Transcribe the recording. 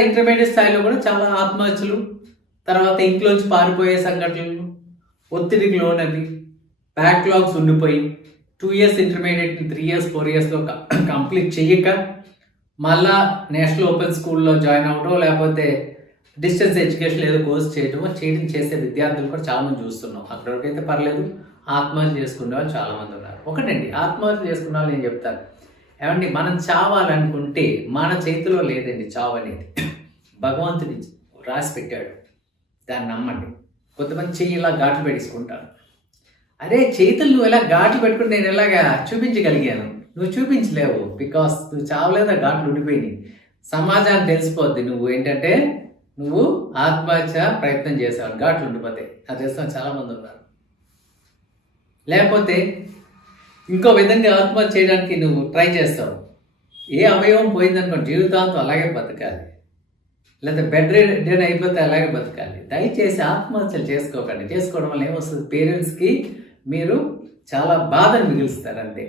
Intermediate స్థాయిలో కూడా చాలా ఆత్మహత్యలు, తర్వాత ఇంట్లోంచి పారిపోయే సంఘటనలు, ఒత్తిడికి లోనవి, బ్యాక్లాగ్స్ ఉండిపోయి 2 ఇయర్స్ ఇంటర్మీడియట్ని 3 ఇయర్స్ 4 ఇయర్స్లో కంప్లీట్ చెయ్యక మళ్ళా నేషనల్ ఓపెన్ స్కూల్లో జాయిన్ అవ్వడం, లేకపోతే డిస్టెన్స్ ఎడ్యుకేషన్ ఏదో కోర్స్ చేయడం చేసే విద్యార్థులు కూడా చాలామంది చూస్తున్నాం. అక్కడ వరకైతే పర్లేదు, ఆత్మహత్య చేసుకునే వాళ్ళు చాలామంది ఉన్నారు. ఒకటండి, ఆత్మహత్య చేసుకున్న వాళ్ళు ఏం చెప్తారు, ఏమండి మనం చావాలనుకుంటే మన చేతిలో లేదండి చావు అనేది, భగవంతుడి రాసి పెట్టాడు, దాన్ని నమ్మండి. కొంతమంది చెయ్యి ఇలా ఘాట్లు పెట్టేసుకుంటారు. అరే చేతులు నువ్వు ఎలా ఘాట్లు పెట్టుకుని నేను ఎలాగా చూపించగలిగాను, నువ్వు చూపించలేవు, బికాస్ నువ్వు చావలేదా, ఘాట్లు ఉండిపోయినాయి. సమాజానికి తెలిసిపోద్ది నువ్వు ఏంటంటే నువ్వు ఆత్మహత్య ప్రయత్నం చేసావు, ఘాట్లు ఉండిపోతాయి. అది చేస్తాం చాలామంది ఉన్నారు. లేకపోతే ఇంకో విధంగా ఆత్మహత్య చేయడానికి నువ్వు ట్రై చేస్తావు. ఏ అవయవం పోయిందనుకోండి జీవితాంతం అలాగే బతకాలి, లేదా బెడ్ రెడీ అయిపోతే అలాగే బతకాలి. దయచేసి ఆత్మహత్యలు చేసుకోకండి. చేసుకోవడం వల్ల ఏమొస్తుంది, పేరెంట్స్కి మీరు చాలా బాధను మిగులుస్తారు అంతే.